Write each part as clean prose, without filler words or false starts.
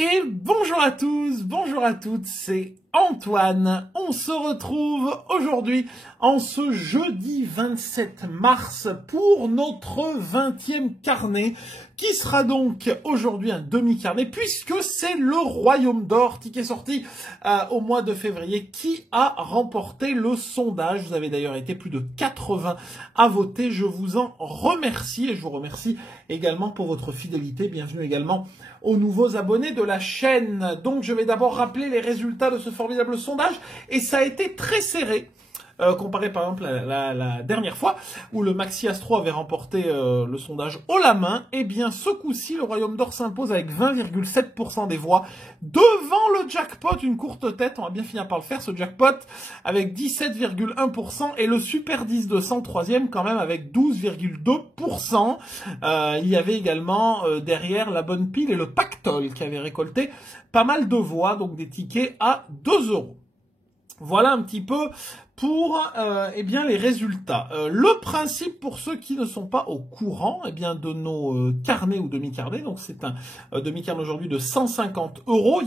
Et bonjour à tous, bonjour à toutes, c'est Antoine. On se retrouve aujourd'hui en ce jeudi 27 mars pour notre 20e carnet qui sera donc aujourd'hui un demi-carnet puisque c'est le Royaume d'Or, ticket sorti au mois de février, qui a remporté le sondage. Vous avez d'ailleurs été plus de 80 à voter, je vous en remercie et je vous remercie également pour votre fidélité. Bienvenue également aux nouveaux abonnés de la chaîne. Donc je vais d'abord rappeler les résultats de ce formidable sondage et ça a été très serré. Comparé par exemple à la dernière fois où le Maxi Astro avait remporté le sondage haut la main, eh bien ce coup-ci le Royaume d'Or s'impose avec 20,7% des voix devant le jackpot, une courte tête, on va bien finir par le faire ce jackpot, avec 17,1% et le Super 10 200 troisième quand même avec 12,2%. Il y avait également derrière la bonne pile et le pactole qui avait récolté pas mal de voix, donc des tickets à 2 €. Voilà un petit peu pour eh bien les résultats. Le principe pour ceux qui ne sont pas au courant eh bien de nos carnets ou demi-carnets, donc c'est un demi-carnet aujourd'hui de 150 €.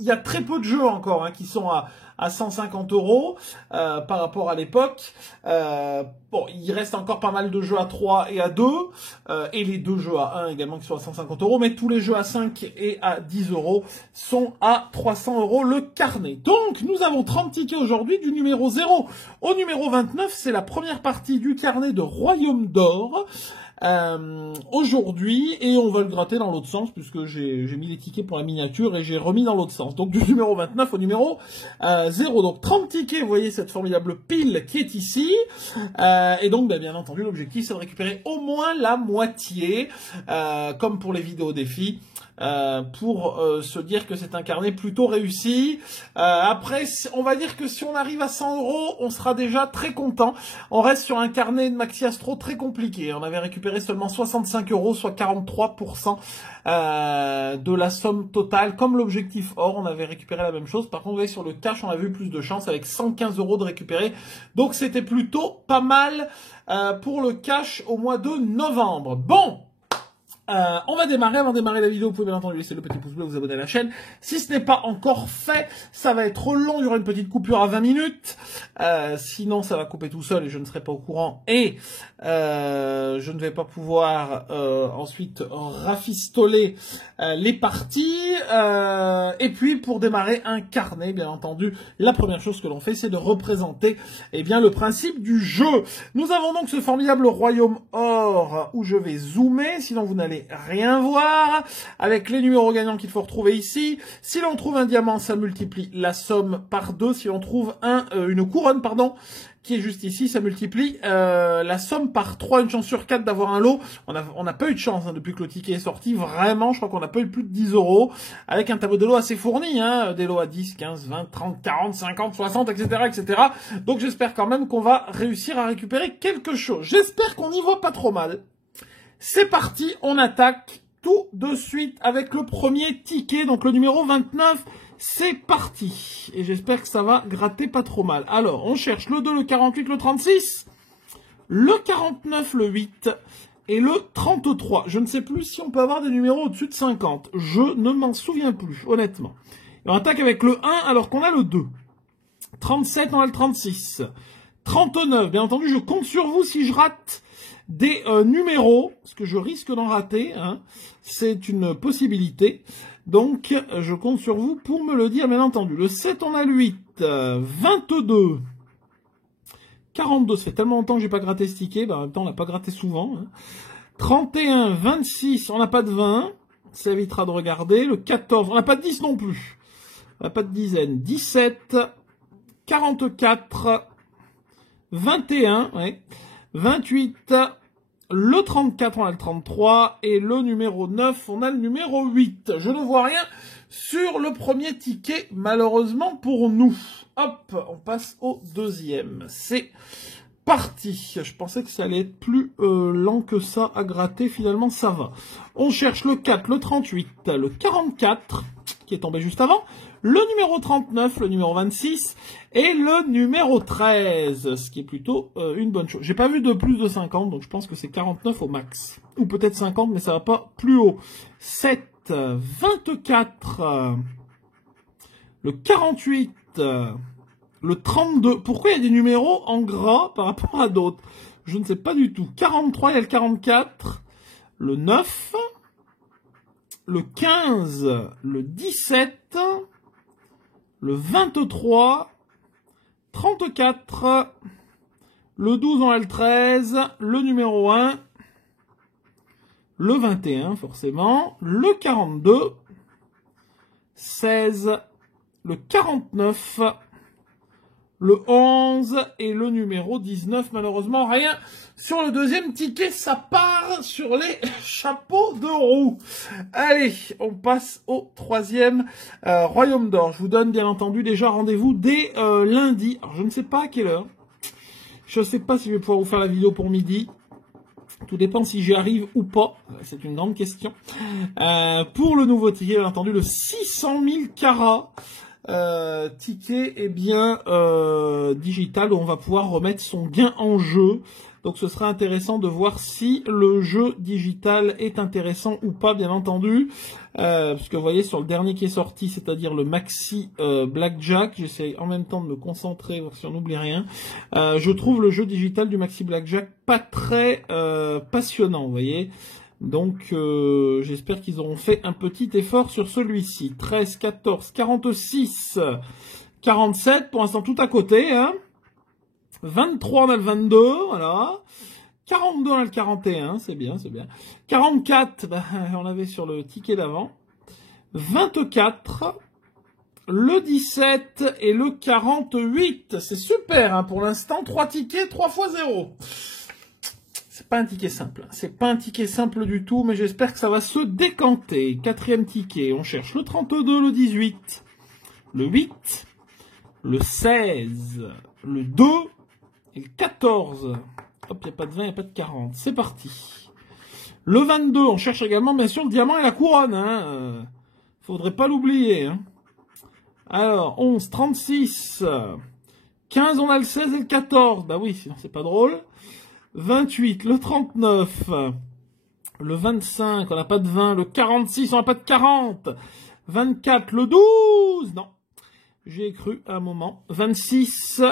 Il y a très peu de jeux encore qui sont à 150 € par rapport à l'époque. Bon, il reste encore pas mal de jeux à 3 et à 2, et les 2 jeux à 1 également qui sont à 150 €, mais tous les jeux à 5 et à 10 € sont à 300 € le carnet. Donc, nous avons 30 tickets aujourd'hui du numéro 0 au numéro 29. C'est la première partie du carnet de Royaume d'Or. Aujourd'hui, et on va le gratter dans l'autre sens puisque j'ai mis les tickets pour la miniature et j'ai remis dans l'autre sens, donc du numéro 29 au numéro 0, donc 30 tickets. Vous voyez cette formidable pile qui est ici, et donc bien entendu l'objectif c'est de récupérer au moins la moitié, comme pour les vidéos défis, pour se dire que c'est un carnet plutôt réussi. Après, on va dire que si on arrive à 100 €, on sera déjà très content. On reste sur un carnet de Maxi Astro très compliqué. On avait récupéré seulement 65 €, soit 43% de la somme totale. Comme l'objectif or, on avait récupéré la même chose. Par contre, vous voyez, sur le cash, on avait eu plus de chance avec 115 € de récupérer. Donc, c'était plutôt pas mal pour le cash au mois de novembre. Bon, on va démarrer. Avant de démarrer la vidéo, vous pouvez bien entendu laisser le petit pouce bleu, vous abonner à la chaîne. Si ce n'est pas encore fait, ça va être long, il y aura une petite coupure à 20 minutes. Sinon, ça va couper tout seul et je ne serai pas au courant. Et je ne vais pas pouvoir ensuite rafistoler les parties. Et puis, pour démarrer un carnet, bien entendu, la première chose que l'on fait, c'est de représenter le principe du jeu. Nous avons donc ce formidable Royaume Or où je vais zoomer, sinon vous n'allez rien voir, avec les numéros gagnants qu'il faut retrouver ici. Si l'on trouve un diamant, ça multiplie la somme par 2. Si l'on trouve une couronne, qui est juste ici, ça multiplie la somme par 3, une chance sur 4 d'avoir un lot. On n'a pas eu de chance depuis que le ticket est sorti, vraiment, je crois qu'on n'a pas eu plus de 10 €, avec un tableau de lots assez fourni, des lots à 10, 15, 20, 30, 40, 50, 60, etc., etc. Donc j'espère quand même qu'on va réussir à récupérer quelque chose. J'espère qu'on n'y voit pas trop mal. C'est parti, on attaque tout de suite avec le premier ticket, donc le numéro 29. C'est parti. Et j'espère que ça va gratter pas trop mal. Alors, on cherche le 2, le 48, le 36, le 49, le 8 et le 33. Je ne sais plus si on peut avoir des numéros au-dessus de 50. Je ne m'en souviens plus, honnêtement. Et on attaque avec le 1 alors qu'on a le 2. 37, on a le 36. 39, bien entendu, je compte sur vous si je rate des numéros, parce que je risque d'en rater, c'est une possibilité. Donc, je compte sur vous pour me le dire, bien entendu. Le 7, on a le 8, 22, 42, ça fait tellement longtemps que j'ai pas gratté ce ticket, en même temps, on n'a pas gratté souvent. 31, 26, on n'a pas de 20, ça évitera de regarder. Le 14, on n'a pas de 10 non plus, on n'a pas de dizaine. 17, 44, 21, 28, le 34, on a le 33, et le numéro 9, on a le numéro 8. Je ne vois rien sur le premier ticket, malheureusement pour nous. Hop, on passe au deuxième. C'est parti. Je pensais que ça allait être plus lent que ça à gratter, finalement ça va. On cherche le 4, le 38, le 44, qui est tombé juste avant, le numéro 39, le numéro 26 et le numéro 13, ce qui est plutôt une bonne chose. J'ai pas vu de plus de 50, donc je pense que c'est 49 au max. Ou peut-être 50, mais ça va pas plus haut. 7, 24, le 48, le 32. Pourquoi il y a des numéros en gras par rapport à d'autres? Je ne sais pas du tout. 43, il y a le 44, le 9, le 15, le 17, le 23, 34, le 12, on a le 13, le numéro 1, le 21, forcément, le 42, 16, le 49, le 11 et le numéro 19. Malheureusement, rien sur le deuxième ticket. Ça part sur les chapeaux de roue. Allez, on passe au troisième Royaume d'Or. Je vous donne bien entendu déjà rendez-vous dès lundi. Alors, je ne sais pas à quelle heure. Je ne sais pas si je vais pouvoir vous faire la vidéo pour midi. Tout dépend si j'y arrive ou pas. C'est une grande question. Pour le nouveau ticket, bien entendu, le 600 000 carats. Ticket bien digital où on va pouvoir remettre son gain en jeu. Donc ce sera intéressant de voir si le jeu digital est intéressant ou pas, bien entendu. Parce que vous voyez sur le dernier qui est sorti, c'est-à-dire le Maxi Blackjack, j'essaie en même temps de me concentrer, voir si on n'oublie rien. Je trouve le jeu digital du Maxi Blackjack pas très passionnant, vous voyez. Donc, j'espère qu'ils auront fait un petit effort sur celui-ci. 13, 14, 46, 47, pour l'instant tout à côté. Hein. 23, on a le 22, voilà. 42, on a le 41, c'est bien, c'est bien. 44, ben, on l'avait sur le ticket d'avant. 24, le 17 et le 48. C'est super, hein, pour l'instant, 3 tickets, 3 fois 0. C'est pas un ticket simple, c'est pas un ticket simple du tout, mais j'espère que ça va se décanter. Quatrième ticket, on cherche le 32, le 18, le 8, le 16, le 2 et le 14. Hop, il n'y a pas de 20, il n'y a pas de 40. C'est parti. Le 22, on cherche également bien sûr le diamant et la couronne. Hein. Faudrait pas l'oublier. Hein. Alors, 11, 36, 15, on a le 16 et le 14. Bah oui, sinon c'est pas drôle. 28, le 39, le 25, on n'a pas de 20, le 46, on n'a pas de 40, 24, le 12, non, j'ai cru à un moment, 26,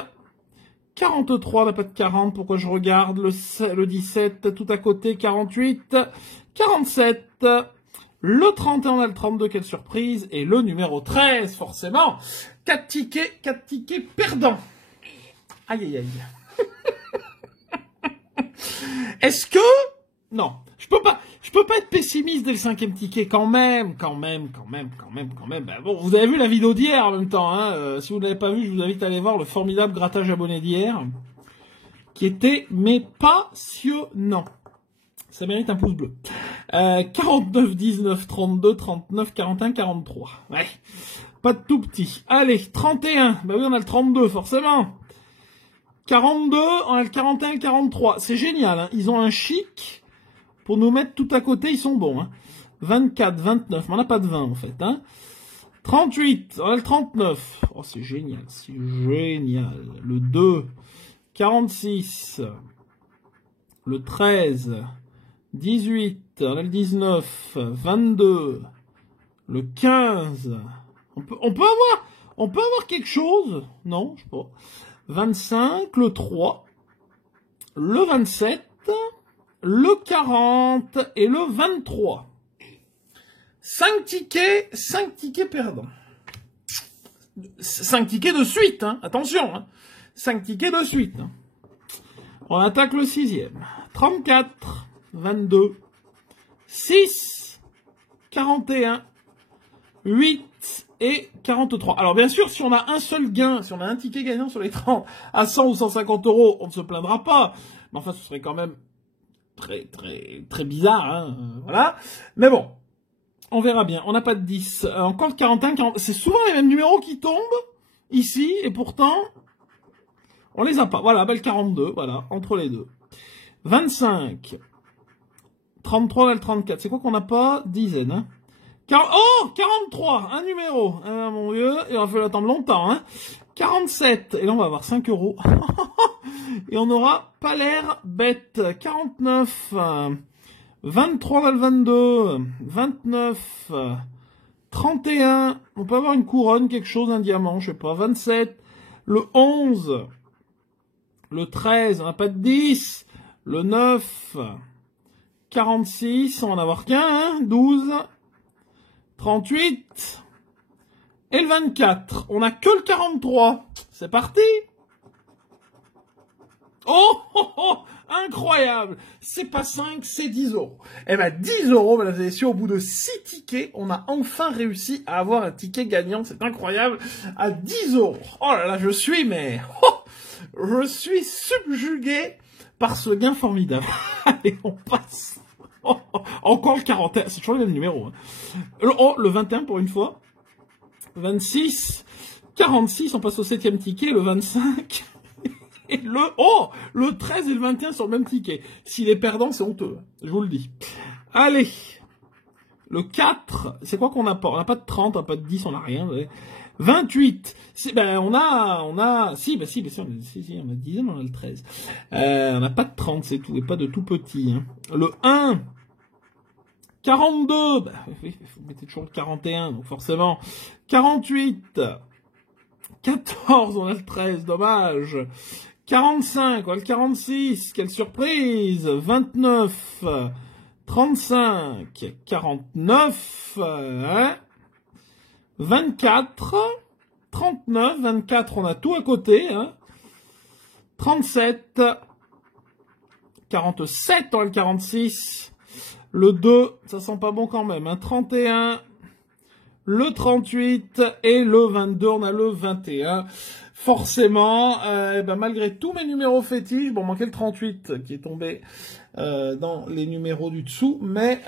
43, on n'a pas de 40, pourquoi je regarde, le 17, tout à côté, 48, 47, le 31, on a le 32, quelle surprise, et le numéro 13, forcément, 4 tickets perdants. Aïe, aïe, aïe. Est-ce que... Non, je peux pas être pessimiste dès le 5e ticket, quand même. Ben bon, vous avez vu la vidéo d'hier en même temps, hein. Si vous ne l'avez pas vu, je vous invite à aller voir le formidable grattage abonné d'hier, qui était, mais passionnant. Ça mérite un pouce bleu. 49, 19, 32, 39, 41, 43. Ouais, pas de tout petit. Allez, 31. Bah oui, on a le 32, forcément. 42, on a le 41 et le 43. C'est génial, hein. Ils ont un chic pour nous mettre tout à côté, ils sont bons. Hein. 24, 29, mais on n'a pas de 20 en fait. Hein. 38, on a le 39. Oh, c'est génial, c'est génial. Le 2, 46, le 13, 18, on a le 19, 22, le 15. On peut avoir quelque chose? Non, je sais pas. 25, le 3, le 27, le 40 et le 23. 5 tickets perdants. 5 tickets de suite, hein. Attention, hein. 5 tickets de suite. Hein. On attaque le 6e. 34, 22, 6, 41, 8 et 43. Alors bien sûr, si on a un seul gain, si on a un ticket gagnant sur les 30 à 100 ou 150 euros, on ne se plaindra pas. Mais enfin, ce serait quand même très bizarre, hein. Voilà. Mais bon, on verra bien. On n'a pas de 10. Encore le 41, 40. C'est souvent les mêmes numéros qui tombent ici, et pourtant, on les a pas. Voilà, bah, le 42, voilà, entre les deux. 25, 33 et le 34. C'est quoi qu'on n'a pas? Dizaine, hein. Oh, 43, un numéro. Ah, mon vieux, il va falloir attendre longtemps, hein. 47, et là on va avoir 5 euros. Et on n'aura pas l'air bête. 49, 23, on a le 22. 29. 31. On peut avoir une couronne, quelque chose, un diamant, je sais pas. 27. Le 11. Le 13, on n'a pas de 10. Le 9. 46, on va en avoir qu'un, hein. 12. 38. Et le 24. On n'a que le 43. C'est parti. Oh, oh, oh, incroyable. C'est pas 5, c'est 10 euros. Eh ben, 10 euros, mesdames et messieurs, au bout de 6 tickets, on a enfin réussi à avoir un ticket gagnant. C'est incroyable. À 10 euros. Oh là là, je suis subjugué par ce gain formidable. Allez, on passe. Oh, oh, encore le 41. C'est toujours le même numéro, hein. Le 21 pour une fois. 26. 46, on passe au 7e ticket. Le 25. Et le 13 et le 21 sur le même ticket. S'il est perdant, c'est honteux. Je vous le dis. Allez. Le 4. C'est quoi qu'on n'a pas? On n'a pas de 30, on n'a pas de 10, on n'a rien. 28. Ben, on a, si, on a 10, on a le 13. On n'a pas de 30, c'est tout. Et pas de tout petit, hein. Le 1. 42. Ben, oui, vous mettez toujours le 41, donc forcément. 48. 14, on a le 13, dommage. 45, on a le 46, quelle surprise. 29, 35, 49, hein. 24, 39, 24, on a tout à côté, hein. 37, 47, on a le 46. Le 2, ça sent pas bon quand même, hein. 31, le 38 et le 22, on a le 21. Forcément, malgré tous mes numéros fétiches, bon, manquait le 38 qui est tombé dans les numéros du dessous, mais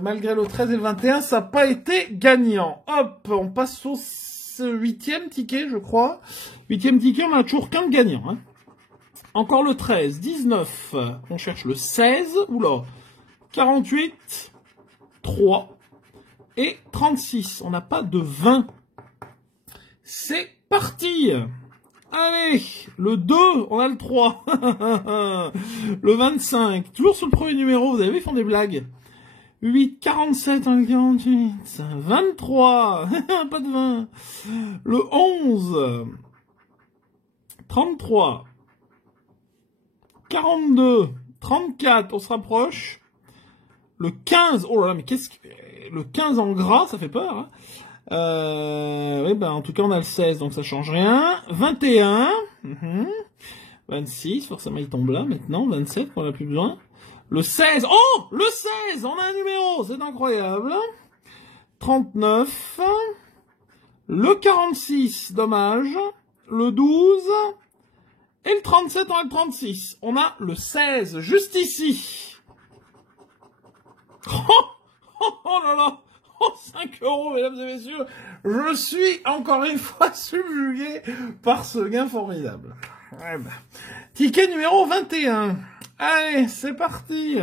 malgré le 13 et le 21, ça n'a pas été gagnant. Hop, on passe au 8e ticket, je crois. 8e ticket, on n'a toujours qu'un gagnant, hein. Encore le 13, 19, on cherche le 16, oula, 48, 3 et 36. On n'a pas de 20. C'est parti. Allez, le 2, on a le 3. Le 25, toujours sur le premier numéro, vous avez vu, ils font des blagues. 8, 47, 48, 23, pas de 20. Le 11, 33, 42, 34, on se rapproche. Le 15, oh là là, mais qu'est-ce que... Le 15 en gras, ça fait peur, hein. Oui, ben, en tout cas, on a le 16, donc ça change rien. 21, 26, forcément, il tombe là, maintenant. 27, on n'a plus besoin. Le 16, oh, le 16, on a un numéro, c'est incroyable. 39, le 46, dommage. Le 12, et le 37, on a le 36. On a le 16, juste ici. Oh là là. Oh, 5 euros, mesdames et messieurs. Je suis encore une fois subjugué par ce gain formidable. Ouais, bah. Ticket numéro 21. Allez, c'est parti.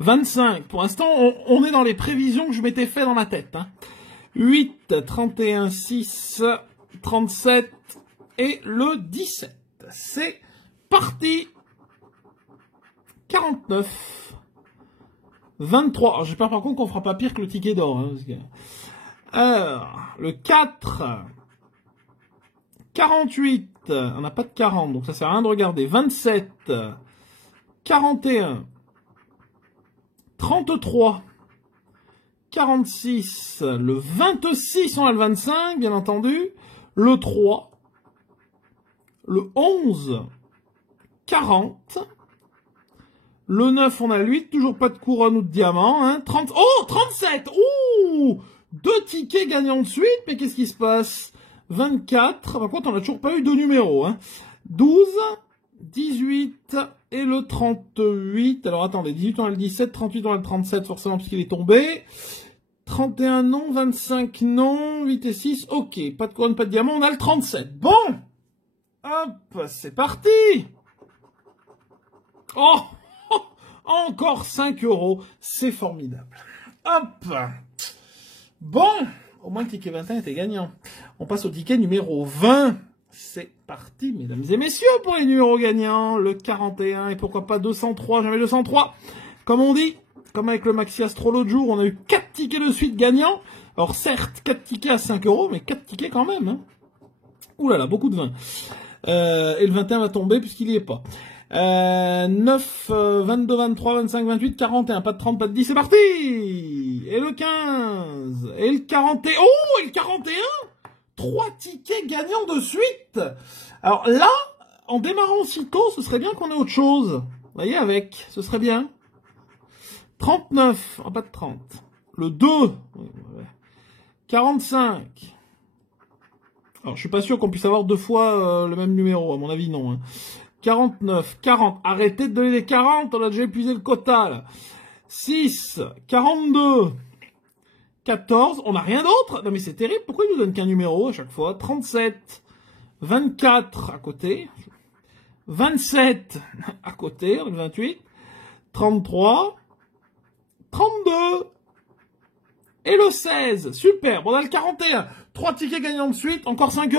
25. Pour l'instant, on est dans les prévisions que je m'étais fait dans ma tête, hein. 8, 31, 6, 37 et le 17. C'est parti. 49. 23. Alors, j'espère par contre qu'on fera pas pire que le ticket d'or, hein, parce que... Alors, le 4. 48. On n'a pas de 40, donc ça sert à rien de regarder. 27. 41. 33. 46. Le 26, on a le 25, bien entendu. Le 3. Le 11. 40. Le 9, on a le 8, toujours pas de couronne ou de diamant, hein. 30, oh, 37, ouh, 2 tickets gagnants de suite, mais qu'est-ce qui se passe? 24, par contre, on n'a toujours pas eu 2 numéros, hein. 12, 18, et le 38, alors attendez, 18, on a le 17, 38, on a le 37, forcément, puisqu'il est tombé. 31, non, 25, non, 8 et 6, ok, pas de couronne, pas de diamant, on a le 37. Bon, hop, c'est parti. Oh, encore 5 euros, c'est formidable. Hop. Bon, au moins le ticket 21 était gagnant. On passe au ticket numéro 20. C'est parti, mesdames et messieurs, pour les numéros gagnants. Le 41 et pourquoi pas 203, jamais 203. Comme on dit, comme avec le Maxi Astro l'autre jour, on a eu 4 tickets de suite gagnants. Alors certes, 4 tickets à 5 €, mais 4 tickets quand même. Hein. Ouh là là, beaucoup de 20. Et le 21 va tomber puisqu'il n'y est pas. 9, 22, 23, 25, 28, 41. Pas de 30, pas de 10, c'est parti. Et le 15. Et le 41. Oh, et le 41. 3 tickets gagnants de suite. Alors là, en démarrant aussitôt, ce serait bien qu'on ait autre chose. Vous voyez, avec, ce serait bien. 39, pas de 30. Le 2. 45. Alors, je suis pas sûr qu'on puisse avoir 2 fois le même numéro, à mon avis, non. Hein. 49, 40. Arrêtez de donner les 40, on a déjà épuisé le quota, là. 6, 42. 14, on n'a rien d'autre. Non mais c'est terrible, pourquoi il nous donne qu'un numéro à chaque fois? 37, 24 à côté, 27 à côté, 28, 33, 32, et le 16, super, on a le 41, 3 tickets gagnants de suite, encore 5 €.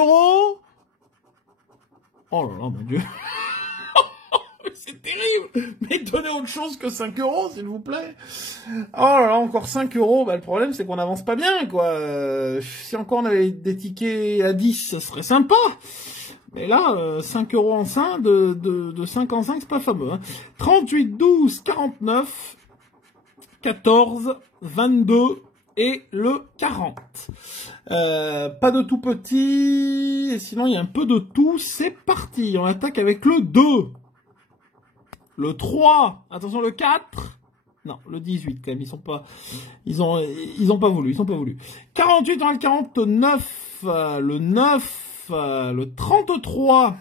Oh là là, mon Dieu. C'est terrible. Mais donnez autre chose que 5 €, s'il vous plaît. Oh là là, encore 5 €. Bah, le problème, c'est qu'on n'avance pas bien, quoi. Si encore on avait des tickets à 10, ce serait sympa. Mais là, 5 € en 5, de 5 en 5, c'est pas fameux. Hein. 38, 12, 49, 14, 22 et le 40. Pas de tout petit. Et sinon, il y a un peu de tout. C'est parti. On attaque avec le 2. Le 3, attention le 4, non, le 18 quand même, ils ont pas voulu. 48, on a le 49, le 9, le 33,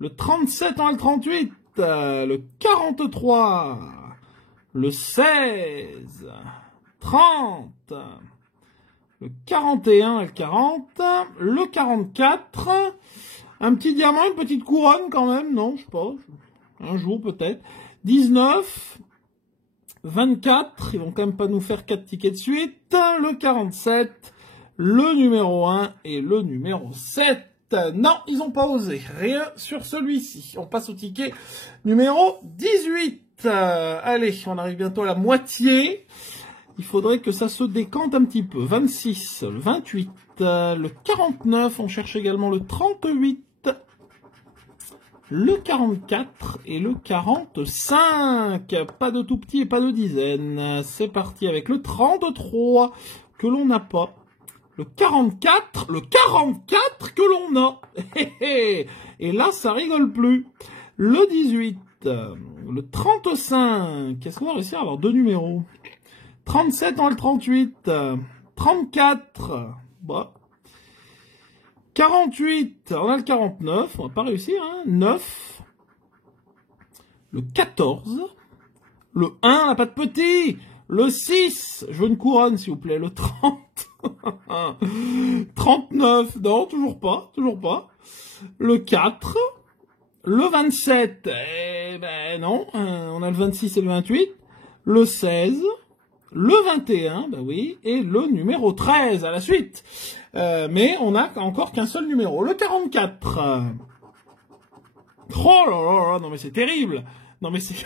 le 37, on a le 38, le 43, le 16, 30, le 41 et le 40, le 44, un petit diamant, une petite couronne quand même, non, je sais pas. Un jour peut-être. 19, 24, ils vont quand même pas nous faire 4 tickets de suite. Le 47, le numéro 1 et le numéro 7. Non, ils ont pas osé. Rien sur celui-ci. On passe au ticket numéro 18. Allez, on arrive bientôt à la moitié. Il faudrait que ça se décante un petit peu. 26, le 28, le 49, on cherche également le 38. Le 44 et le 45. Pas de tout petit et pas de dizaine. C'est parti avec le 33 que l'on n'a pas. Le 44 que l'on a. Et là, ça rigole plus. Le 18, le 35. Qu'est-ce qu'on va réussir à avoir 2 numéros? 37 dans le 38. 34. Bah. 48, on a le 49, on va pas réussir, hein. 9, le 14, le 1, on n'a pas de petit, le 6, je veux une couronne s'il vous plaît, le 30, 39, non, toujours pas, le 4, le 27, eh ben non, on a le 26 et le 28, le 16, le 21, bah oui, et le numéro 13 à la suite. Mais on n'a encore qu'un seul numéro. Le 44. Oh là là là, non mais c'est terrible. Non mais c'est...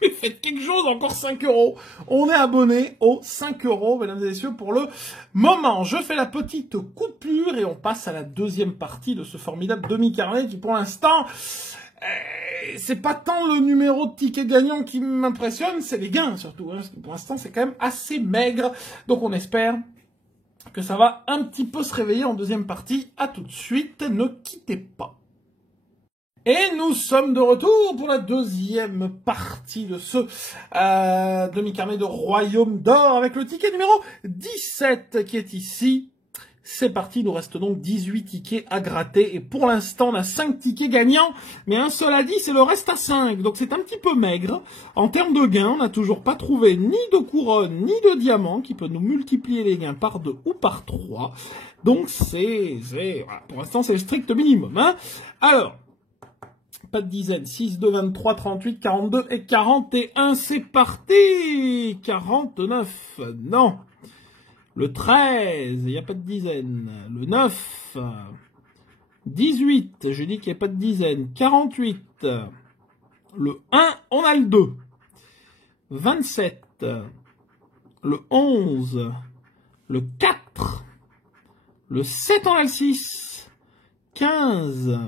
Faites quelque chose, encore 5 €. On est abonné aux 5 €, mesdames et messieurs, pour le moment. Je fais la petite coupure et on passe à la deuxième partie de ce formidable demi-carnet qui, pour l'instant... c'est pas tant le numéro de ticket gagnant qui m'impressionne, c'est les gains surtout. Hein, parce que pour l'instant, c'est quand même assez maigre. Donc on espère que ça va un petit peu se réveiller en deuxième partie. À tout de suite, ne quittez pas. Et nous sommes de retour pour la deuxième partie de ce demi-carnet de Royaume d'Or avec le ticket numéro 17 qui est ici. C'est parti, il nous reste donc 18 tickets à gratter. Et pour l'instant, on a 5 tickets gagnants, mais un seul à 10 et le reste à 5. Donc c'est un petit peu maigre. En termes de gains, on n'a toujours pas trouvé ni de couronne, ni de diamant qui peut nous multiplier les gains par 2 ou par 3. Donc voilà, pour l'instant, c'est le strict minimum. Hein. Alors, pas de dizaines. 6, 2, 23, 38, 42 et 41. C'est parti. 49. Non. Le 13, il n'y a pas de dizaine. Le 9, 18, je dis qu'il n'y a pas de dizaine. 48, le 1, on a le 2. 27, le 11, le 4, le 7, on a le 6, 15,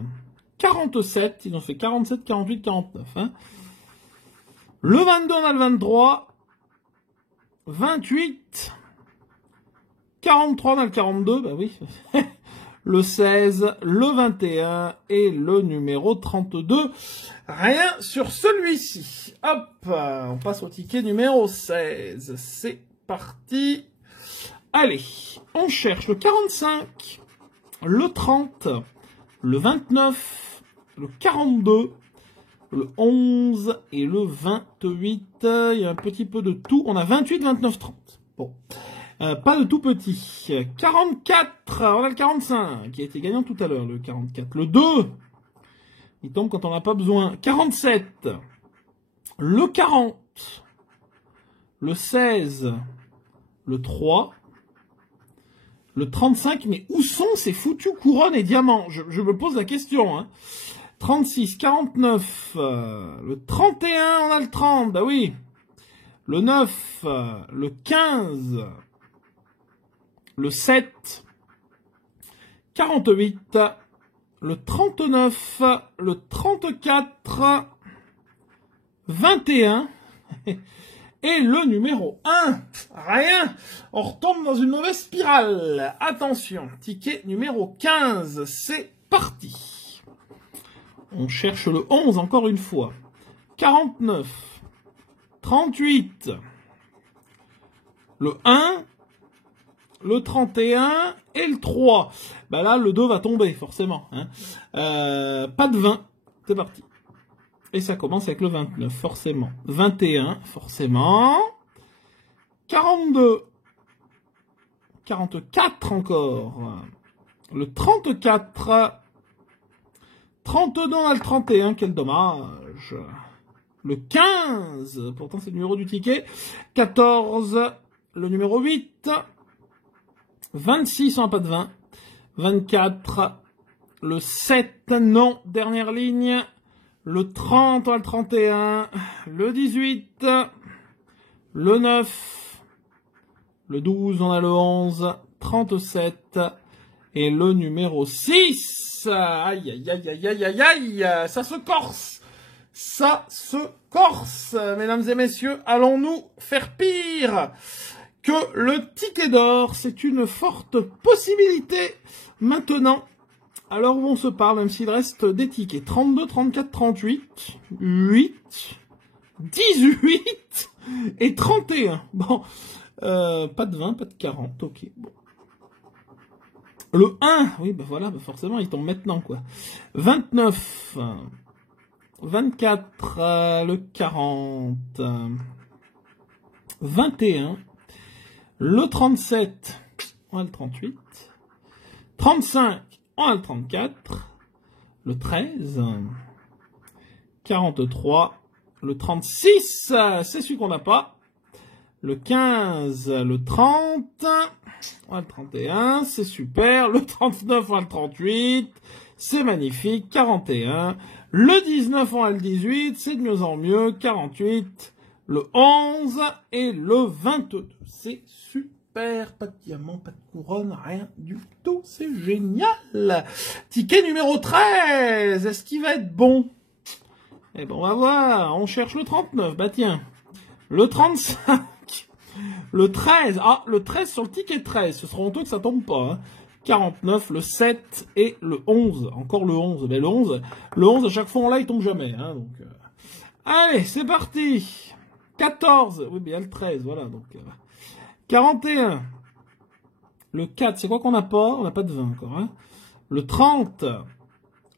47, ils ont fait 47, 48, 49. Hein. Le 22, on a le 23, 28, 43, on a le 42, bah oui. Le 16, le 21 et le numéro 32. Rien sur celui-ci. Hop, on passe au ticket numéro 16. C'est parti. Allez, on cherche le 45, le 30, le 29, le 42, le 11 et le 28. Il y a un petit peu de tout. On a 28, 29, 30. Bon. Pas de tout petit. 44, on a le 45, qui a été gagnant tout à l'heure, le 44. Le 2, il tombe quand on n'a pas besoin. 47, le 40, le 16, le 3, le 35, mais où sont ces foutus couronnes et diamants? Je me pose la question. Hein. 36, 49, le 31, on a le 30, bah oui. Le 9, le 15... le 7, 48, le 39, le 34, 21, et le numéro 1. Rien. On retombe dans une mauvaise spirale. Attention, ticket numéro 15, c'est parti. On cherche le 11 encore une fois. 49, 38, le 1, le 31 et le 3. Bah là, le 2 va tomber, forcément. Hein. Pas de 20. C'est parti. Et ça commence avec le 29, forcément. 21, forcément. 42. 44 encore. Le 34. 32, on a le 31. Quel dommage. Le 15. Pourtant, c'est le numéro du ticket. 14. Le numéro 8. 26, on n'a pas de 20. 24, le 7, non, dernière ligne. Le 30, on a le 31. Le 18, le 9, le 12, on a le 11. 37, et le numéro 6. Aïe, aïe, aïe, aïe, aïe, aïe, aïe, ça se corse. Ça se corse, mesdames et messieurs. Allons-nous faire pire que le ticket d'or? C'est une forte possibilité maintenant, à l'heure où on se parle, même s'il reste des tickets. 32, 34, 38, 8, 18 et 31. Bon, pas de 20, pas de 40, ok. Bon. Le 1, oui, bah voilà, bah forcément, il tombe maintenant, quoi. 29, 24, le 40, 21, le 37, on a le 38. 35, on a le 34. Le 13. 43. Le 36, c'est celui qu'on n'a pas. Le 15, le 30. On a le 31, c'est super. Le 39, on a le 38. C'est magnifique. 41. Le 19, on a le 18. C'est de mieux en mieux. 48. Le 11 et le 22. C'est super. Pas de diamant, pas de couronne, rien du tout. C'est génial. Ticket numéro 13. Est-ce qu'il va être bon? Eh ben, on va voir. On cherche le 39. Bah, tiens. Le 35. Le 13. Ah, le 13 sur le ticket 13. Ce sera honteux que ça tombe pas, hein. 49, le 7 et le 11. Encore le 11. Mais le 11, à chaque fois on l'a, il tombe jamais, hein. Donc, allez, c'est parti. 14, oui, bien le 13, voilà, donc 41, le 4, c'est quoi qu'on n'a pas? On n'a pas de 20 encore, hein. Le 30,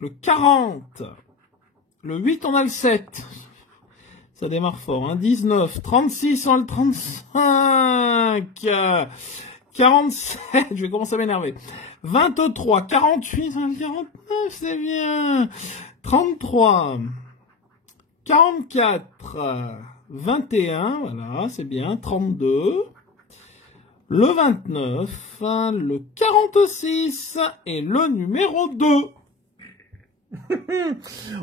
le 40, le 8, on a le 7, ça démarre fort, hein. 19, 36, on a le 35, 47, je vais commencer à m'énerver, 23, 48, on a le 49, c'est bien, 33, 44, 21, voilà, c'est bien, 32, le 29, le 46 et le numéro 2.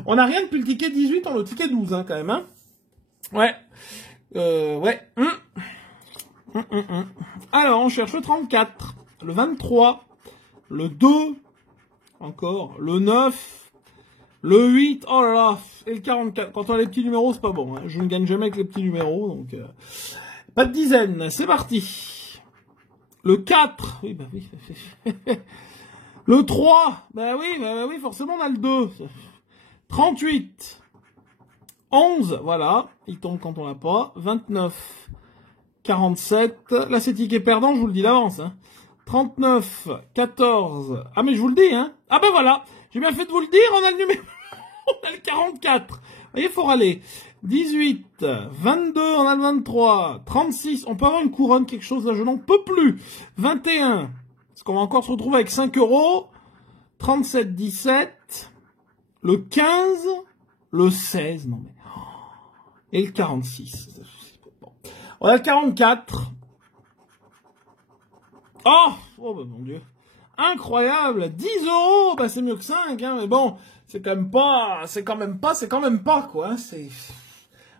On n'a rien depuis le ticket 18, on a le ticket 12, hein, quand même, hein. Ouais. Ouais. Alors, on cherche le 34, le 23, le 2, encore, le 9, le 8, oh là là, et le 44. Quand on a les petits numéros, c'est pas bon, hein. Je ne gagne jamais avec les petits numéros, donc... Pas de dizaine, c'est parti. Le 4, oui, bah oui. Le 3, bah oui, forcément on a le 2. 38. 11, voilà, il tombe quand on l'a pas. 29. 47. Là c'est ticket perdant, je vous le dis d'avance. Hein. 39. 14. Ah mais je vous le dis, hein. Ah ben voilà, j'ai bien fait de vous le dire, on a le numéro. On a le 44. Vous voyez, il faut râler. 18, 22, on a le 23, 36, on peut avoir une couronne, quelque chose, là, je n'en peux plus. 21, est-ce qu'on va encore se retrouver avec 5 euros. 37, 17, le 15, le 16, non mais... Et le 46. Bon. On a le 44. Oh bah mon Dieu. Incroyable, 10 euros, bah c'est mieux que 5, hein, mais bon, c'est quand même pas, quoi, hein, c'est...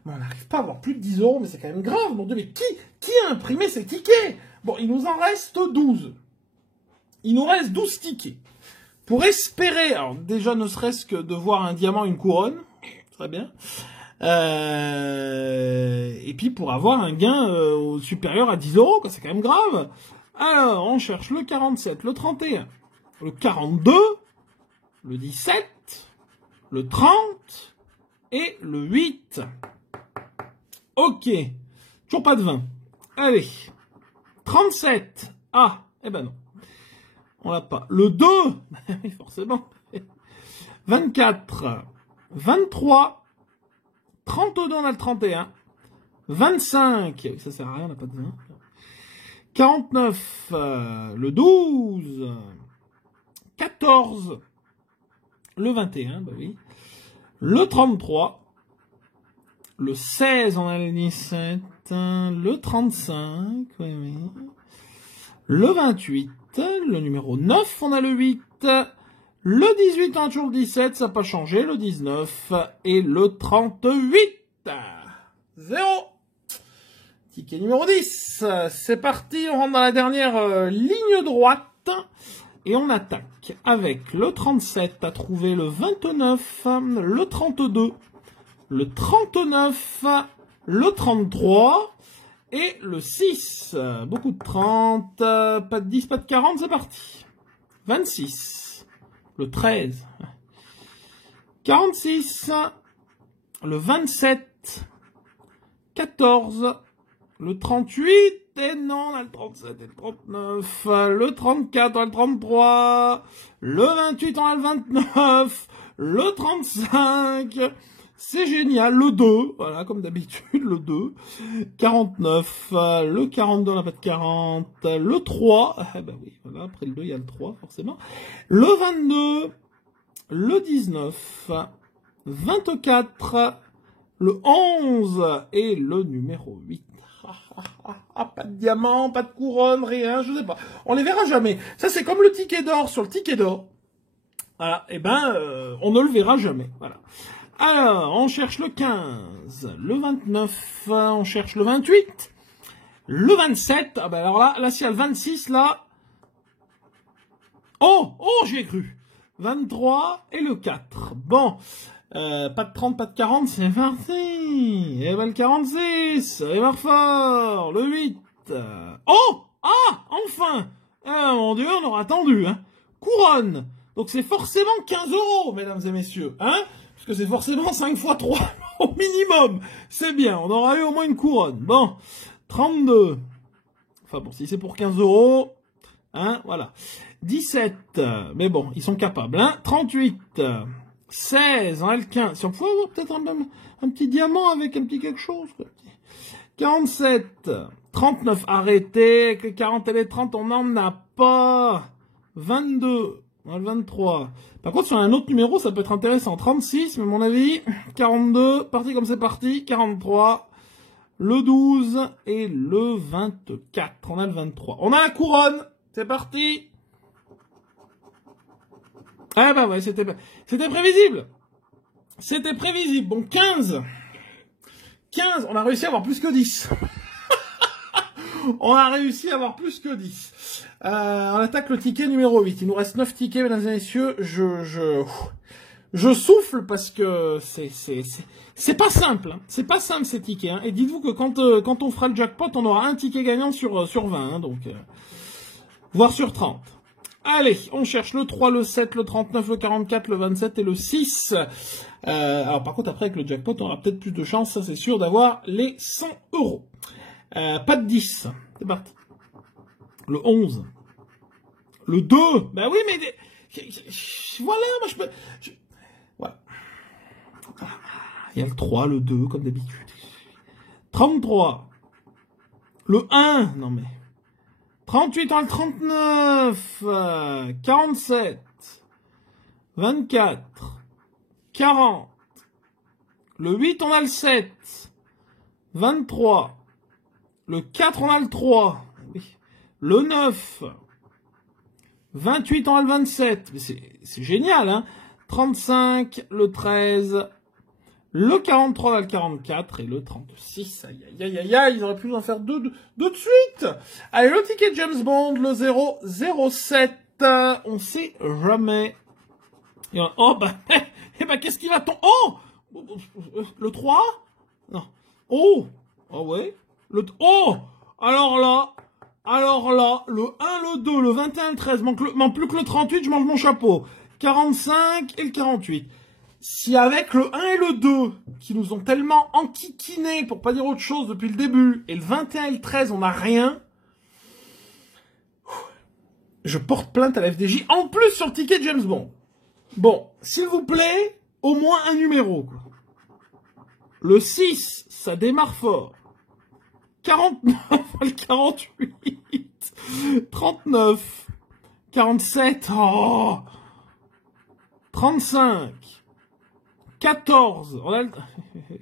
Bon, on n'arrive pas à avoir plus de 10 euros, mais c'est quand même grave, mon Dieu, mais qui a imprimé ces tickets? Bon, il nous en reste 12. Il nous reste 12 tickets. Pour espérer, alors déjà ne serait-ce que de voir un diamant, une couronne, très bien, et puis pour avoir un gain supérieur à 10 euros, quoi, c'est quand même grave. Alors, on cherche le 47, le 31, le 42, le 17, le 30 et le 8. Ok, toujours pas de 20. Allez, 37. Ah, eh ben non, on l'a pas. Le 2, forcément. 24, 23, 32, on a le 31, 25, ça sert à rien, on n'a pas de 20. 49, le 12, 14, le 21, bah oui, le 33, le 16, on a le 17, le 35, oui, le 28, le numéro 9, on a le 8, le 18, on a toujours le 17, ça n'a pas changé, le 19 et le 38. 0. Ticket numéro 10. C'est parti, on rentre dans la dernière ligne droite. Et on attaque avec le 37 à trouver le 29, le 32, le 39, le 33 et le 6. Beaucoup de 30, pas de 10, pas de 40, c'est parti. 26, le 13, 46, le 27, 14, le 38, et non, on a le 37 et le 39, le 34, on a le 33, le 28, on a le 29, le 35, c'est génial, le 2, voilà, comme d'habitude, le 2, 49, le 42, on n'a pas de 40, le 3, ah bah oui, voilà, après le 2, il y a le 3, forcément, le 22, le 19, 24, le 11 et le numéro 8. Pas de diamant, pas de couronne, rien, je sais pas. On les verra jamais. Ça, c'est comme le ticket d'or sur le ticket d'or. Voilà, et ben, on ne le verra jamais. Voilà. Alors, on cherche le 15, le 29, on cherche le 28, le 27. Ah ben alors là, s'il y a le 26, là... Oh, j'y ai cru. 23 et le 4. Bon, pas de 30, pas de 40, c'est parti. Et ben le 46, et fort, le 8. Enfin. Ah mon Dieu, on aura attendu, hein. Couronne. Donc c'est forcément 15 euros, mesdames et messieurs, hein. Parce que c'est forcément 5 fois 3 au minimum. C'est bien, on aura eu au moins une couronne. Bon, 32. Enfin bon, si c'est pour 15 euros, hein, voilà. 17, mais bon, ils sont capables, hein. 38, 16, on a le 15. Si on pouvait avoir peut-être un petit diamant avec un petit quelque chose, quoi. 47, 39, arrêtez, avec les 40 et les 30, on n'en a pas. 22, on a le 23. Par contre, sur un autre numéro, ça peut être intéressant. 36, mais à mon avis, 42, parti comme c'est parti, 43, le 12 et le 24. On a le 23. On a la couronne, c'est parti. Ah bah ouais, c'était prévisible. C'était prévisible. Bon, 15. 15, on a réussi à avoir plus que 10. On a réussi à avoir plus que 10. On attaque le ticket numéro 8. Il nous reste 9 tickets, mesdames et messieurs. Je souffle parce que c'est pas simple. Hein. C'est pas simple ces tickets. Hein. Et dites-vous que quand on fera le jackpot, on aura un ticket gagnant sur 20. Hein, donc, voire sur 30. Allez, on cherche le 3, le 7, le 39, le 44, le 27 et le 6. Alors par contre, après avec le jackpot, on aura peut-être plus de chance, ça c'est sûr, d'avoir les 100 euros. Pas de 10. C'est parti. Le 11. Le 2. Ben oui, mais... Voilà, moi je peux... Voilà. Il y a le 3, le 2, comme d'habitude. 33. Le 1. Non mais... 38 dans le 39. 47. 24. 40. Le 8, on a le 7. 23. Le 4, on a le 3. Le 9. 28, on a le 27. C'est génial, hein. 35, le 13. Le 43, on a le 44. Et le 36. Aïe, aïe, aïe, aïe, aïe. Ils auraient pu en faire deux de suite. Allez, le ticket James Bond, le 007. On sait jamais. Et oh, bah, eh ben, qu'est-ce qui va tomber? Oh! Le 3? Non. Oh! Oh, ouais. Oh! Alors là, le 1, le 2, le 21, le 13, manque plus que le 38, je mange mon chapeau. 45 et le 48. Si avec le 1 et le 2, qui nous ont tellement enquiquinés, pour pas dire autre chose depuis le début, et le 21 et le 13, on n'a rien, je porte plainte à la FDJ, en plus sur le ticket de James Bond. Bon, s'il vous plaît, au moins un numéro. Quoi. Le 6, ça démarre fort. 49, le 48. 39. 47. Oh. 35. 14. On a le...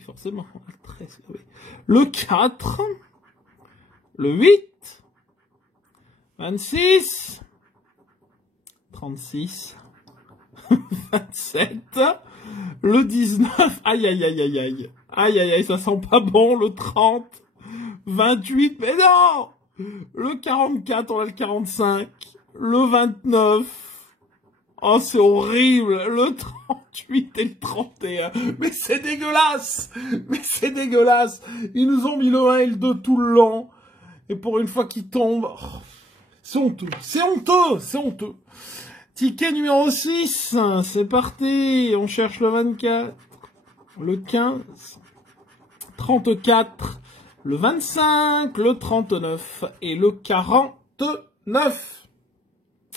Forcément, on a le 13. Oui. Le 4. Le 8. 26. 36. 27. Le 19. Aïe, aïe, aïe, aïe, aïe. Aïe, aïe, aïe, ça sent pas bon. Le 30. 28. Mais non! Le 44, on a le 45. Le 29. Oh, c'est horrible. Le 38 et le 31. Mais c'est dégueulasse. Mais c'est dégueulasse. Ils nous ont mis le 1 et le 2 tout le long. Et pour une fois qu'ils tombent... Oh, c'est honteux. C'est honteux. C'est honteux. Ticket numéro 6, c'est parti, on cherche le 24, le 15, 34, le 25, le 39 et le 49.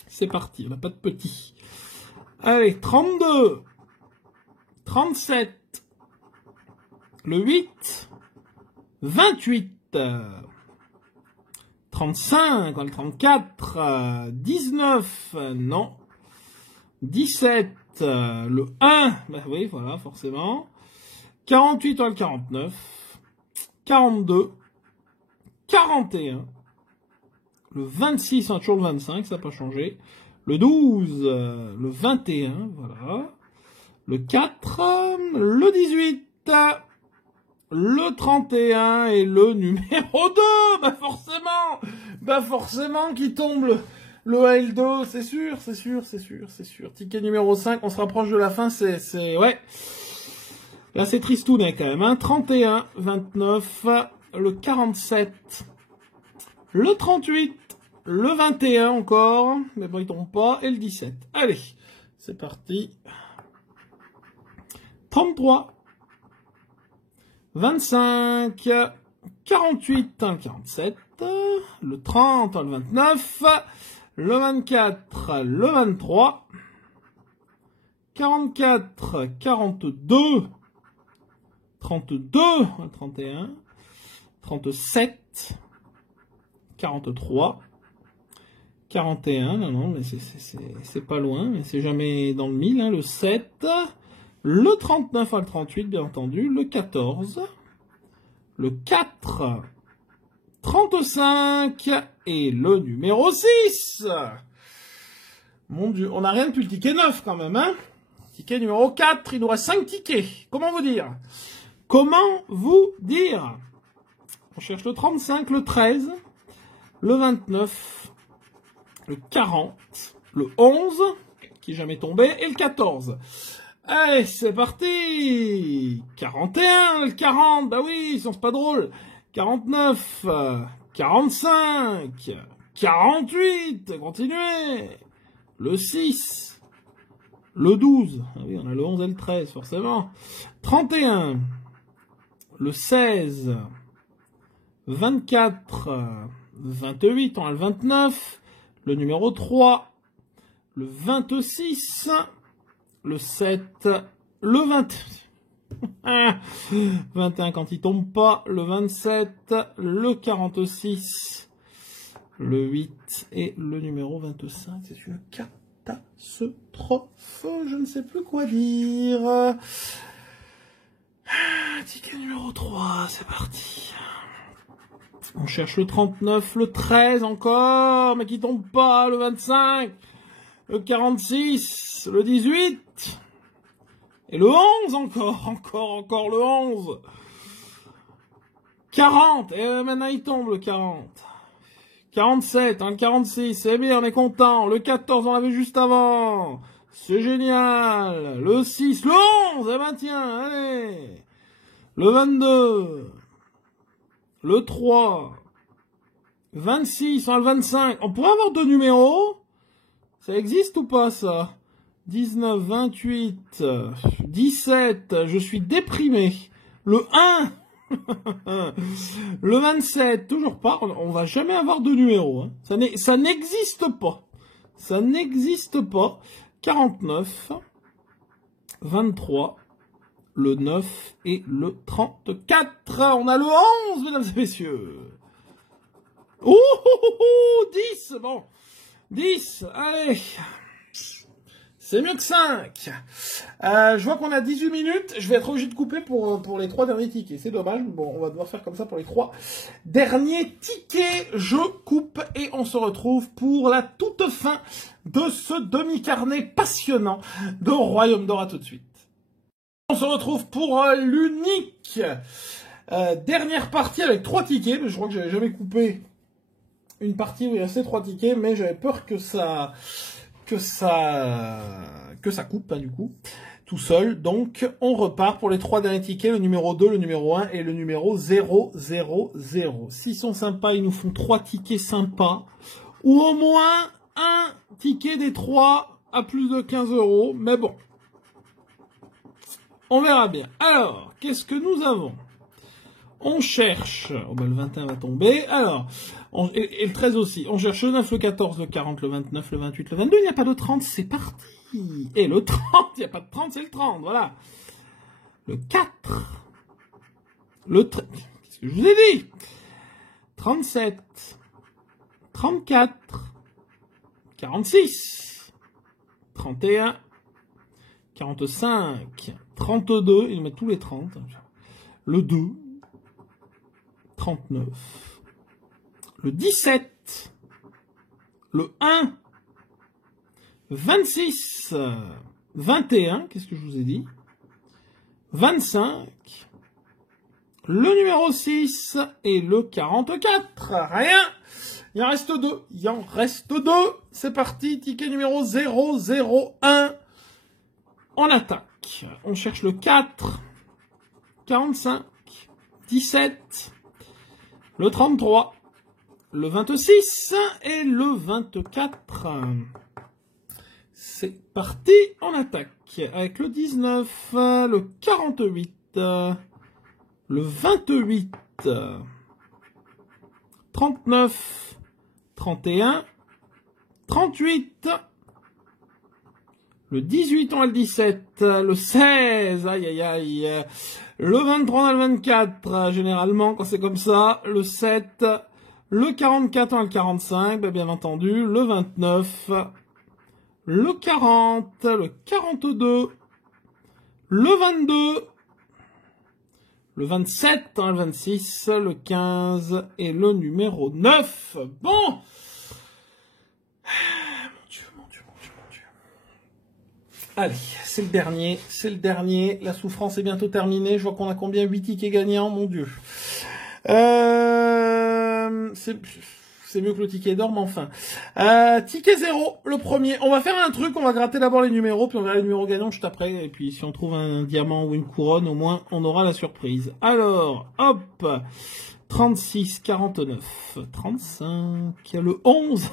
C'est parti, on n'a pas de petit. Allez, 32, 37, le 8, 28, 35, le 34, 19, non. 17, le 1, bah oui, voilà, forcément. 48, le 49. 42. 41. Le 26, hein, toujours le 25, ça n'a pas changé. Le 12, le 21, voilà. Le 4, le 18, le 31 et le numéro 2, bah forcément qui tombe le 1 et le 2, c'est sûr. Ticket numéro 5, on se rapproche de la fin, ouais. Là, c'est tristounet quand même, hein. 31, 29, le 47, le 38, le 21 encore, mais bon, il tombe pas, et le 17. Allez, c'est parti. 33, 25, 48, 47, le 30, le 29, le 24, le 23, 44, 42, 32, 31, 37, 43, 41, non, mais c'est pas loin, mais c'est jamais dans le 1000, hein, le 7, le 39 à le 38, bien entendu, le 14, le 4, 35 et le numéro 6. Mon Dieu, on n'a rien depuis le ticket 9 quand même, hein. Ticket numéro 4, il nous reste 5 tickets. Comment vous dire? Comment vous dire? On cherche le 35, le 13, le 29, le 40, le 11, qui est jamais tombé, et le 14. Allez, c'est parti! 41, le 40, bah oui, c'est pas drôle. 49, 45, 48, continuez. Le 6, le 12, ah oui, on a le 11 et le 13, forcément. 31, le 16, 24, 28, on a le 29, le numéro 3, le 26, le 7, le 21 quand il tombe pas, le 27, le 46, le 8 et le numéro 25. C'est une catastrophe, je ne sais plus quoi dire. Ticket numéro 3, c'est parti. On cherche le 39, le 13 encore, mais qui tombe pas, le 25, le 46, le 18, et le 11 encore le 11. 40, et maintenant il tombe le 40. 47, le 46, c'est bien, on est content. Le 14, on l'avait juste avant. C'est génial. Le 6, le 11, eh ben tiens, allez. Le 22. Le 3. 26, le 25. On pourrait avoir 2 numéros? Ça existe ou pas, ça? 19, 28, 17, je suis déprimé. Le 1. Le 27, toujours pas, on va jamais avoir de numéro. Hein. Ça n'existe pas. Ça n'existe pas. 49, 23, le 9 et le 34. On a le 11, mesdames et messieurs. Oh, 10, bon. 10, allez. C'est mieux que 5. Je vois qu'on a 18 minutes. Je vais être obligé de couper pour les 3 derniers tickets. C'est dommage. Bon, on va devoir faire comme ça pour les 3 derniers tickets. Je coupe et on se retrouve pour la toute fin de ce demi-carnet passionnant de Royaume d'Or. À tout de suite. On se retrouve pour l'unique dernière partie avec 3 tickets. Je crois que j'avais jamais coupé une partie où il restait 3 tickets, mais j'avais peur que ça coupe, hein, du coup, tout seul. Donc, on repart pour les 3 derniers tickets, le numéro 2, le numéro 1 et le numéro 000. S'ils sont sympas, ils nous font 3 tickets sympas, ou au moins un ticket des 3 à plus de 15 €, mais bon, on verra bien. Alors, qu'est-ce que nous avons? On cherche, oh ben le 21 va tomber, alors, et le 13 aussi, on cherche le 9, le 14, le 40, le 29, le 28, le 22, il n'y a pas de 30, c'est parti. Et le 30, il n'y a pas de 30, c'est le 30, voilà. Le 4, le 13, qu'est-ce que je vous ai dit? 37, 34, 46, 31, 45, 32, ils nous mettent tous les 30, le 2, 39, le 17, le 1, 26, 21, qu'est-ce que je vous ai dit? 25, le numéro 6 et le 44. Rien, il en reste 2. Il en reste 2. C'est parti, ticket numéro 001. On attaque. On cherche le 4, 45, 17, le 33, le 26 et le 24. C'est parti, on attaque avec le 19, le 48, le 28, 39, 31, 38, le 18, on a le 17, le 16, aïe aïe aïe, le 23, on a le 24, généralement quand c'est comme ça, le 7, le 44, on a le 45, bien entendu, le 29, le 40, le 42, le 22, le 27, le 26, le 15 et le numéro 9. Bon, mon Dieu, Allez, c'est le dernier. La souffrance est bientôt terminée. Je vois qu'on a combien? 8 tickets gagnants, mon Dieu. C'est mieux que le ticket d'or, mais enfin. Ticket 0, le premier. On va faire un truc, on va gratter d'abord les numéros, puis on verra les numéros gagnants juste après. Et puis si on trouve un diamant ou une couronne, au moins on aura la surprise. Alors, hop, 36, 49, 35, le 11,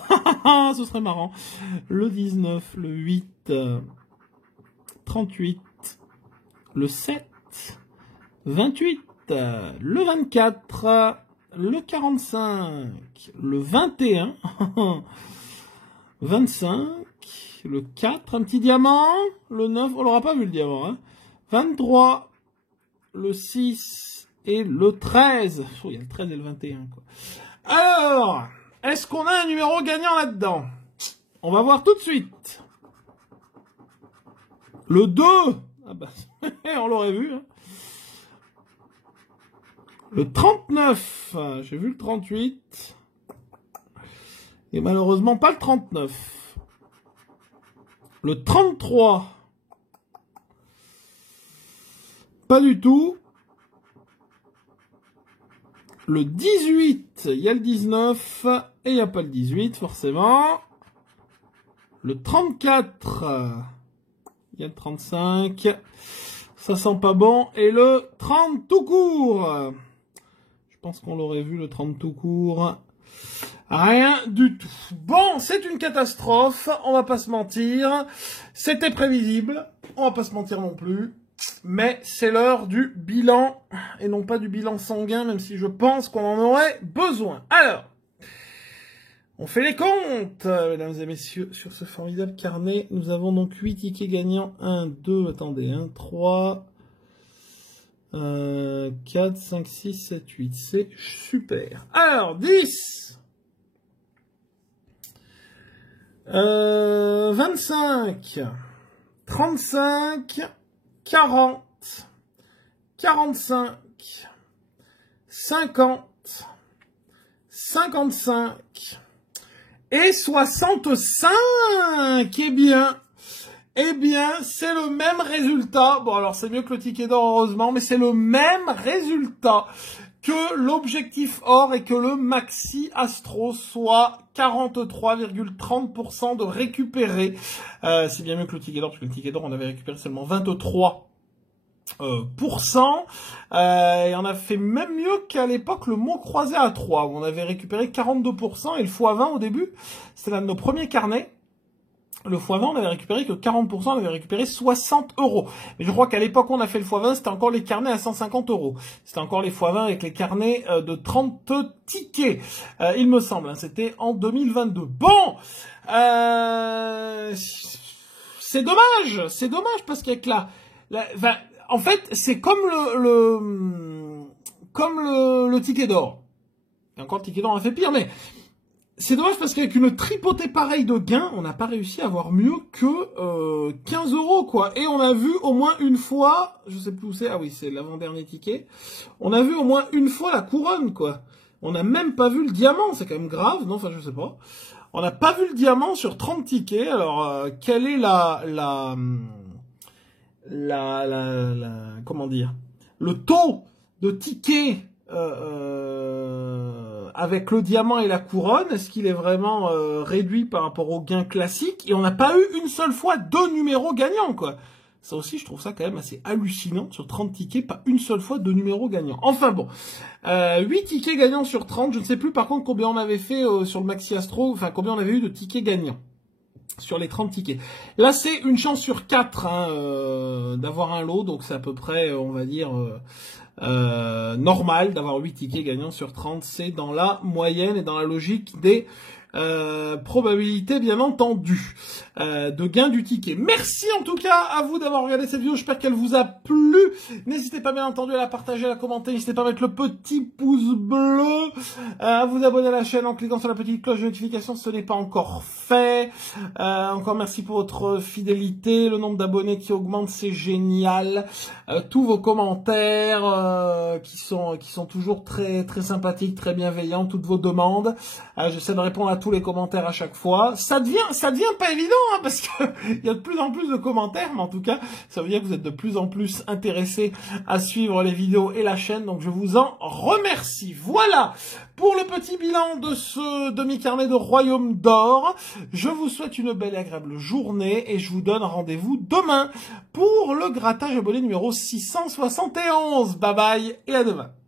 ce serait marrant. Le 19, le 8, 38, le 7, 28, le 24, le 45, le 21, 25, le 4, un petit diamant, le 9, on l'aura pas vu le diamant, hein, 23, le 6 et le 13. Oh, il y a le 13 et le 21, quoi. Alors, est-ce qu'on a un numéro gagnant là-dedans? On va voir tout de suite. Le 2, ah bah, on l'aurait vu, hein. Le 39, j'ai vu le 38. Et malheureusement pas le 39. Le 33. Pas du tout. Le 18, il y a le 19 et il n'y a pas le 18 forcément. Le 34, il y a le 35. Ça sent pas bon. Et le 30 tout court. Je pense qu'on l'aurait vu, le 30 tout court. Rien du tout. Bon, c'est une catastrophe, on va pas se mentir. C'était prévisible, on va pas se mentir non plus. Mais c'est l'heure du bilan, et non pas du bilan sanguin, même si je pense qu'on en aurait besoin. Alors, on fait les comptes, mesdames et messieurs, sur ce formidable carnet. Nous avons donc 8 tickets gagnants. 1, 2, attendez, 1, 3... 4, 5, 6, 7, 8. C'est super. Alors, 10. 25. 35. 40. 45. 50. 55. Et 65. Eh bien, c'est le même résultat. Bon, alors c'est mieux que le ticket d'or, heureusement, mais c'est le même résultat que l'objectif or et que le maxi astro, soit 43,30% de récupéré. C'est bien mieux que le ticket d'or, parce que le ticket d'or, on avait récupéré seulement 23%. Et on a fait même mieux qu'à l'époque le mot croisé à 3, où on avait récupéré 42%, et le x20 au début, c'était l'un de nos premiers carnets. Le x20, on avait récupéré que 40%, on avait récupéré 60 €. Mais je crois qu'à l'époque où on a fait le x20, c'était encore les carnets à 150 €. C'était encore les x20 avec les carnets de 30 tickets, il me semble. Hein, c'était en 2022. Bon, c'est dommage parce qu'avec en fait, c'est comme le ticket d'or. Et encore le ticket d'or, on a fait pire, mais c'est dommage parce qu'avec une tripotée pareille de gains, on n'a pas réussi à avoir mieux que 15 €, quoi. Et on a vu au moins une fois, je sais plus où c'est, ah oui, c'est l'avant-dernier ticket, on a vu au moins une fois la couronne, quoi. On n'a même pas vu le diamant, c'est quand même grave, non, enfin je sais pas. On n'a pas vu le diamant sur 30 tickets, alors quelle est comment dire, le taux de tickets avec le diamant et la couronne, est-ce qu'il est vraiment réduit par rapport au gain classique? Et on n'a pas eu une seule fois 2 numéros gagnants, quoi. Ça aussi, je trouve ça quand même assez hallucinant. Sur 30 tickets, pas une seule fois 2 numéros gagnants. Enfin bon, 8 tickets gagnants sur 30. Je ne sais plus par contre combien on avait fait sur le Maxi Astro, enfin combien on avait eu de tickets gagnants sur les 30 tickets. Là, c'est une chance sur 4 hein, d'avoir un lot, donc c'est à peu près, on va dire, normal d'avoir 8 tickets gagnants sur 30. C'est dans la moyenne et dans la logique des probabilités, bien entendu, de gain du ticket. Merci en tout cas à vous d'avoir regardé cette vidéo, j'espère qu'elle vous a plu. N'hésitez pas bien entendu à la partager, à la commenter, n'hésitez pas à mettre le petit pouce bleu, à vous abonner à la chaîne en cliquant sur la petite cloche de notification si ce n'est pas encore fait. Encore merci pour votre fidélité, le nombre d'abonnés qui augmente, c'est génial. Tous vos commentaires qui sont toujours très très sympathiques, très bienveillants, toutes vos demandes. J'essaie de répondre à tous les commentaires à chaque fois. Ça devient pas évident, hein, parce que il y a de plus en plus de commentaires, mais en tout cas, ça veut dire que vous êtes de plus en plus intéressés à suivre les vidéos et la chaîne, donc je vous en remercie. Voilà pour le petit bilan de ce demi-carnet de Royaume d'Or. Je vous souhaite une belle et agréable journée et je vous donne rendez-vous demain pour le grattage abonné numéro 671. Bye bye et à demain.